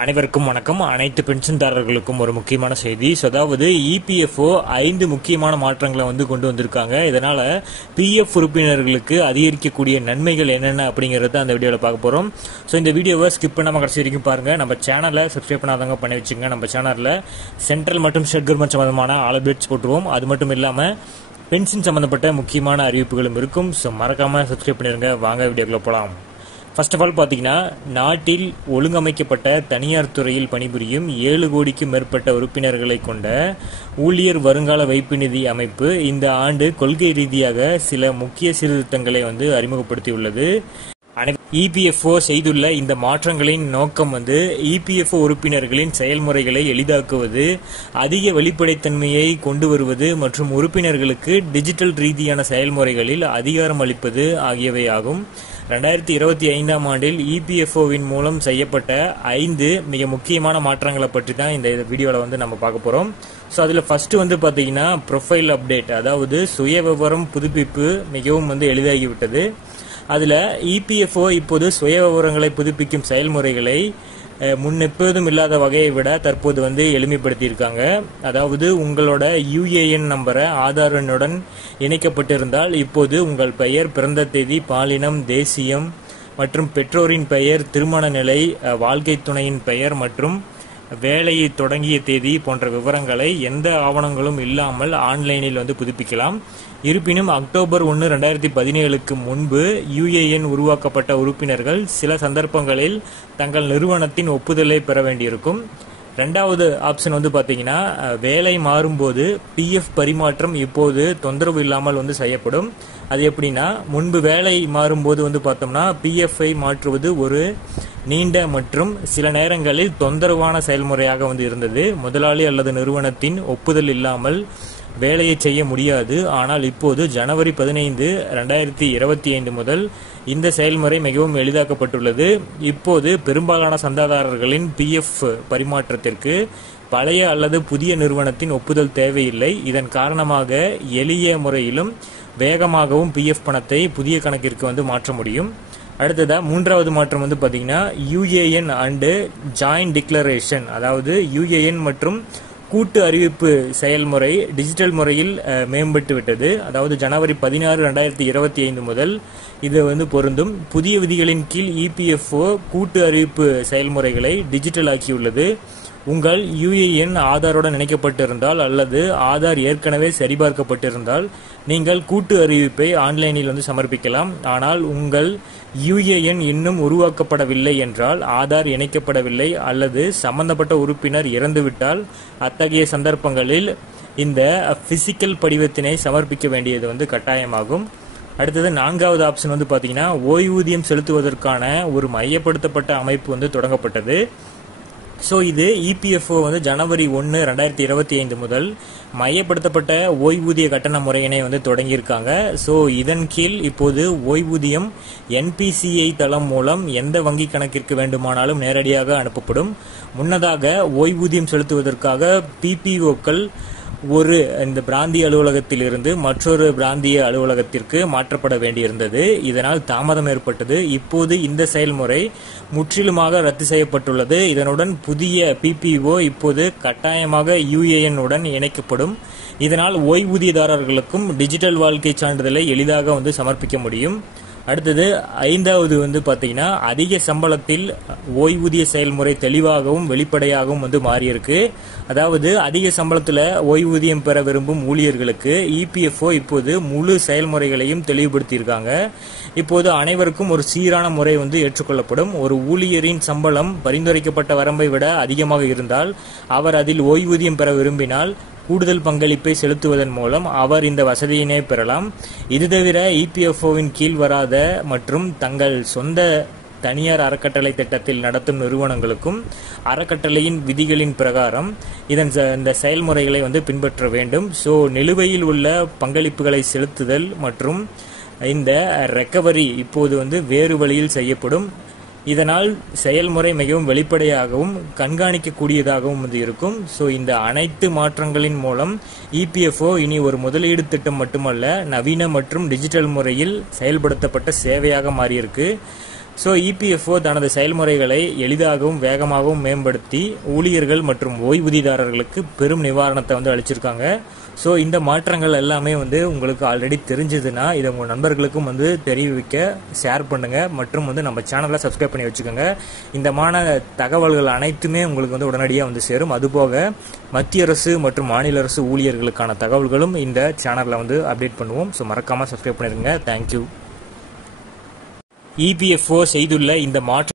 அனைவருக்கும் வணக்கம். அனைத்து பென்ஷன்தாரர்களுக்கும் ஒரு முக்கியமான செய்தி. அதாவது இபிஎஃப்ஓ 5 முக்கியமான மாற்றங்களை கொண்டு வந்திருக்காங்க. இதனால பிஎஃப் உறுப்பினர்களுக்கு அதிகரிக்கக்கூடிய நன்மைகள் என்னென்ன அப்படிங்கறத அந்த வீடியோவில் பார்க்க போறோம். இந்த வீடியோவை ஸ்கிப் பண்ணாம கடைசி வரைக்கும் பாருங்க. நம்ம சேனலை சப்ஸ்கிரைப் பண்ணாதவங்க பண்ணி வச்சுங்க. நம்ம சேனல்ல சென்ட்ரல் மற்றும் ஸ்டேட் கவர்மெண்ட் சம்பந்தமான ஆல் அப்டேட்ஸ் போட்டுருவோம். அது மட்டும் இல்லாம பென்ஷன் சம்பந்தப்பட்ட முக்கியமான அறிவிப்புகளும் இருக்கும். மறக்காம சப்ஸ்கிரைப் பண்ணிருங்க. வாங்க வீடியோக்குள்ள போலாம். ஃபர்ஸ்ட் ஆஃப் ஆல் பார்த்தீங்கன்னா, நாட்டில் ஒழுங்கமைக்கப்பட்ட தனியார் துறையில் பணிபுரியும் 7 கோடிக்கும் மேற்பட்ட உறுப்பினர்களை கொண்ட ஊழியர் வருங்கால வைப்பு நிதி அமைப்பு இந்த ஆண்டு கொள்கை ரீதியாக சில முக்கிய சீர்திருத்தங்களை அறிமுகப்படுத்தியுள்ளது. இபிஎஃப்ஓ செய்துள்ள இந்த மாற்றங்களின் நோக்கம் இபிஎஃப்ஓ உறுப்பினர்களின் செயல்முறைகளை எளிதாக்குவது, அதிக வெளிப்படைத்தன்மையை கொண்டு வருவது மற்றும் உறுப்பினர்களுக்கு டிஜிட்டல் ரீதியான செயல்முறைகளில் அதிகாரம் அளிப்பது ஆகியவை ஆகும். 2025ஆம் ஆண்டில் இபிஎஃப்ஓவின் மூலம் செய்யப்பட்ட 5 மிக முக்கியமான மாற்றங்களை பற்றி தான் இந்த வீடியோவில் நம்ம பார்க்க போறோம். அதில் ஃபர்ஸ்ட் பார்த்தீங்கன்னா ப்ரொஃபைல் அப்டேட், அதாவது சுய விவரம் புதுப்பிப்பு மிகவும் எளிதாகிவிட்டது. அதில் இபிஎஃப்ஓ இப்போது சுய விவரங்களை புதுப்பிக்கும் செயல்முறைகளை முன்னெப்போதும் இல்லாத வகையை விட தற்போது எளிமைப்படுத்தியிருக்காங்க. அதாவது உங்களோட யுஏஎன் நம்பரை ஆதார் எண்ணுடன் இணைக்கப்பட்டிருந்தால் இப்போது உங்கள் பெயர், பிறந்த தேதி, பாலினம், தேசியம் மற்றும் பெற்றோரின் பெயர், திருமண நிலை, வாழ்க்கை துணையின் பெயர் மற்றும் வேலையை தொடங்கிய தேதி போன்ற விவரங்களை எந்த ஆவணங்களும் இல்லாமல் ஆன்லைனில் புதுப்பிக்கலாம். இருப்பினும் அக்டோபர் 1, 2017க்கு முன்பு யுஏஎன் உருவாக்கப்பட்ட உறுப்பினர்கள் சில சந்தர்ப்பங்களில் தங்கள் நிறுவனத்தின் ஒப்புதலை பெற வேண்டியிருக்கும். ரெண்டாவது ஆப்ஷன் பார்த்தீங்கன்னா, வேலை மாறும்போது பிஎஃப் பரிமாற்றம் இப்போது தொந்தரவு இல்லாமல் செய்யப்படும். அது எப்படின்னா, முன்பு வேலை மாறும்போது பார்த்தோம்னா பிஎஃப்ஐ மாற்றுவது ஒரு நீண்ட மற்றும் சில நேரங்களில் தொந்தரவான செயல்முறையாக இருந்தது. முதலாளி அல்லது நிறுவனத்தின் ஒப்புதல் இல்லாமல் வேலையை செய்ய முடியாது. ஆனால் இப்போது ஜனவரி 15, 2025 முதல் இந்த செயல்முறை மிகவும் எளிதாக்கப்பட்டுள்ளது. இப்போது பெரும்பாலான சந்தாதாரர்களின் பிஎஃப் பரிமாற்றத்திற்கு பழைய அல்லது புதிய நிறுவனத்தின் ஒப்புதல் தேவையில்லை. இதன் காரணமாக எளிய முறையிலும் வேகமாகவும் பிஎஃப் பணத்தை புதிய கணக்கிற்கு மாற்ற முடியும். அடுத்ததா மூன்றாவது மாற்றம் பார்த்தீங்கன்னா, யுஏஎன் அண்ட் ஜாயிண்ட் டிக்ளரேஷன், அதாவது யுஏஎன் மற்றும் கூட்டு அறிவிப்பு செயல்முறை டிஜிட்டல் முறையில் மேம்பட்டு விட்டது. அதாவது ஜனவரி 16, 2025 முதல் இது பொருந்தும். புதிய விதிகளின் கீழ் இபிஎஃப்ஓ கூட்டு அறிவிப்பு செயல்முறைகளை டிஜிட்டல் ஆக்கியுள்ளது. உங்கள் யுஏஎன் ஆதாருடன் இணைக்கப்பட்டிருந்தால் அல்லது ஆதார் ஏற்கனவே சரிபார்க்கப்பட்டிருந்தால் நீங்கள் கூட்டு அறிவிப்பை ஆன்லைனில் சமர்ப்பிக்கலாம். ஆனால் உங்கள் யுஏஎன் இன்னும் உருவாக்கப்படவில்லை என்றால், ஆதார் இணைக்கப்படவில்லை அல்லது சம்பந்தப்பட்ட உறுப்பினர் இறந்துவிட்டால் அத்தகைய சந்தர்ப்பங்களில் இந்த பிசிக்கல் படிவத்தினை சமர்ப்பிக்க வேண்டியது கட்டாயமாகும். அடுத்தது நான்காவது ஆப்ஷன் பார்த்தீங்கன்னா, ஓய்வூதியம் செலுத்துவதற்கான ஒரு மையப்படுத்தப்பட்ட அமைப்பு தொடங்கப்பட்டது. இது இபிஎஃப்ஓ ஜனவரி 1, 2025 முதல் மையப்படுத்தப்பட்ட ஓய்வூதிய கட்டண முறையினை தொடங்கியிருக்காங்க. இதன் கீழ் இப்போது ஓய்வூதியம் என்பிசிஐ தளம் மூலம் எந்த வங்கி கணக்கிற்கு வேண்டுமானாலும் நேரடியாக அனுப்பப்படும். முன்னதாக ஓய்வூதியம் செலுத்துவதற்காக பிபிஓக்கள் இந்த பிராந்திய அலுவலகத்தில் இருந்து மற்றொரு பிராந்திய அலுவலகத்திற்கு மாற்றப்பட வேண்டியிருந்தது. இதனால் தாமதம் ஏற்பட்டது. இப்போது இந்த செயல்முறை முற்றிலுமாக ரத்து செய்யப்பட்டுள்ளது. இதனுடன் புதிய பிபிஓ இப்போது கட்டாயமாக யுஏஎன் உடன் இணைக்கப்படும். இதனால் ஓய்வூதியதாரர்களுக்கும் டிஜிட்டல் வாழ்க்கை சான்றிதழை எளிதாக சமர்ப்பிக்க முடியும். அடுத்தது ஐந்தாவது பார்த்தீங்கன்னா, அதிக சம்பளத்தில் ஓய்வூதிய செயல்முறை தெளிவாகவும் வெளிப்படையாகவும் மாறியிருக்கு. அதாவது அதிக சம்பளத்தில் ஓய்வூதியம் பெற விரும்பும் ஊழியர்களுக்கு இபிஎஃப்ஓ இப்போது முழு செயல்முறைகளையும் தெளிவுபடுத்தியிருக்காங்க. இப்போது அனைவருக்கும் ஒரு சீரான முறை ஏற்றுக்கொள்ளப்படும். ஒரு ஊழியரின் சம்பளம் பரிந்துரைக்கப்பட்ட வரம்பை விட அதிகமாக இருந்தால் அவர் அதில் ஓய்வூதியம் பெற விரும்பினால் கூடுதல் பங்களிப்பை செலுத்துவதன் மூலம் அவர் இந்த வசதியினை பெறலாம். இது தவிர இபிஎஃப்ஓவின் கீழ் வராத மற்றும் தங்கள் சொந்த தனியார் அறக்கட்டளை திட்டத்தில் நடத்தும் நிறுவனங்களுக்கும் அறக்கட்டளையின் விதிகளின் பிரகாரம் இந்த செயல்முறைகளை பின்பற்ற வேண்டும். நிலுவையில் உள்ள பங்களிப்புகளை செலுத்துதல் மற்றும் இந்த ரெக்கவரி இப்போது வேறு வழியில் செய்யப்படும். இதனால் செயல்முறை மிகவும் வெளிப்படையாகவும் கண்காணிக்கக்கூடியதாகவும் இருக்கும். இந்த அனைத்து மாற்றங்களின் மூலம் இபிஎஃப்ஓ இனி ஒரு முதலீடு திட்டம் மட்டுமல்ல, நவீன மற்றும் டிஜிட்டல் முறையில் செயல்படுத்தப்பட்ட சேவையாக மாறியிருக்கு. ஸோ இபிஎஃப்ஓ தனது செயல்முறைகளை எளிதாகவும் வேகமாகவும் மேம்படுத்தி ஊழியர்கள் மற்றும் ஓய்வூதியதாரர்களுக்கு பெரும் நிவாரணத்தை வந்து அளிச்சிருக்காங்க. ஸோ இந்த மாற்றங்கள் எல்லாமே வந்து உங்களுக்கு ஆல்ரெடி தெரிஞ்சதுன்னா இதை உங்கள் நண்பர்களுக்கும் வந்து தெரிவிக்க ஷேர் பண்ணுங்கள் மற்றும் வந்து நம்ம சேனலை சப்ஸ்கிரைப் பண்ணி வச்சுக்கோங்க. இந்த தகவல்கள் அனைத்துமே உங்களுக்கு வந்து உடனடியாக வந்து சேரும். அதுபோக மத்திய அரசு மற்றும் மாநில அரசு ஊழியர்களுக்கான தகவல்களும் இந்த சேனலில் வந்து அப்டேட் பண்ணுவோம். ஸோ மறக்காமல் சப்ஸ்கிரைப் பண்ணிடுங்க. தேங்க்யூ. இபிஎஃப்ஓ செய்துள்ள இந்த மாற்றம்